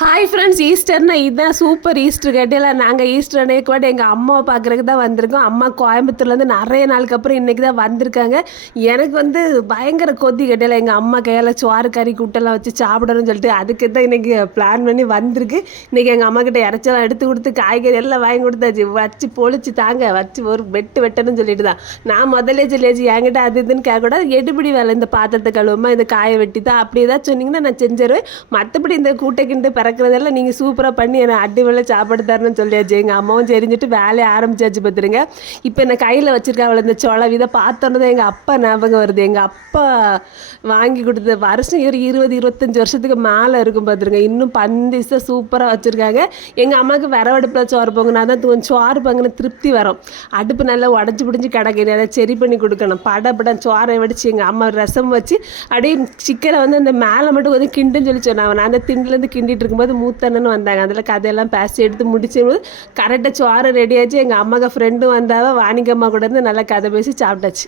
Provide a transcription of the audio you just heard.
Hi friends, ஈஸ்டர்னா இதுதான் super Easter கேட்டில. நாங்கள் Easter அன்னைக்கு கூட எங்கள் அம்மாவை பார்க்குறதுக்கு தான் வந்திருக்கோம். அம்மா கோயம்புத்தூர்லேருந்து நிறைய நாளுக்கு அப்புறம் இன்றைக்கி தான் வந்திருக்காங்க. எனக்கு பயங்கர கொதி கேட்டில. எங்கள் அம்மா கையால் சோறு கறி கூட்டெல்லாம் வச்சு சாப்பிடணும்னு சொல்லிட்டு அதுக்கு தான் இன்றைக்கி பிளான் பண்ணி வந்திருக்கு. இன்றைக்கி எங்கள் அம்மா கிட்ட இறைச்சலாம் எடுத்து கொடுத்து காய்கறி எல்லாம் வாங்கி கொடுத்தாச்சு. வச்சு பொழிச்சு தாங்க வச்சு ஒரு வெட்டணும்னு சொல்லிட்டு தான் நான் முதல்ல சொல்லியாச்சு. என்கிட்ட அது இதுன்னு கேட்கக்கூடாது. எடுபிடி வேலை இந்த பாத்திரத்தை கழுவுமா இந்த காயை வெட்டி தான் அப்படி ஏதாவது சொன்னீங்கன்னா நான் செஞ்சிருவேன். மற்றபடி இந்த கூட்டைக்கிண்டு பறக்கிறதெல்லாம் நீங்கள் சூப்பராக பண்ணி என்னை அடிவெல்லாம் சாப்பாடு தரணும்னு சொல்லியாச்சு. எங்கள் அம்மாவும் தெரிஞ்சுட்டு வேலையை ஆரம்பிச்சாச்சு பார்த்துருங்க. இப்போ என்ன கையில் வச்சுருக்காங்கள இந்த சொலவி இதை பார்த்தோன்னு தான் எங்கள் அப்பா ஞாபகம் வருது. எங்கள் அப்பா வாங்கி கொடுத்த வருஷம் 20-25 வருஷத்துக்கு மேலே இருக்கும் பார்த்துருங்க. இன்னும் பந்திசை சூப்பராக வச்சுருக்காங்க. எங்கள் அம்மாவுக்கு விறவடுப்பில் சோறு பொங்கினா தான் கொஞ்சம் சோறு பொங்கின திருப்தி வரும். அடுப்பு நல்லா உடஞ்சி பிடிஞ்சி கிடக்கு. அதை சரி பண்ணி கொடுக்கணும். படம் சோறை வடித்து எங்கள் அம்மா ரசம் வச்சு அப்படியே சிக்கனை அந்த மேலே மட்டும் கொஞ்சம் கிண்டுன்னு சொல்லி சொன்னாங்க. நான் அந்த திண்டுலேருந்து கிண்டிட்டு இருக்கும்போது மூத்தண்ணன்னு வந்தாங்க. அதில் கதையெல்லாம் பேசி எடுத்து முடிச்சும்போது கரெக்டாக சோறு ரெடி ஆச்சு. எங்கள் அம்மாவுக்கு ஃப்ரெண்டும் வந்தாவ வாணிகம்மா கூட இருந்து நல்லா கதை பேசி சாப்பிட்டாச்சு.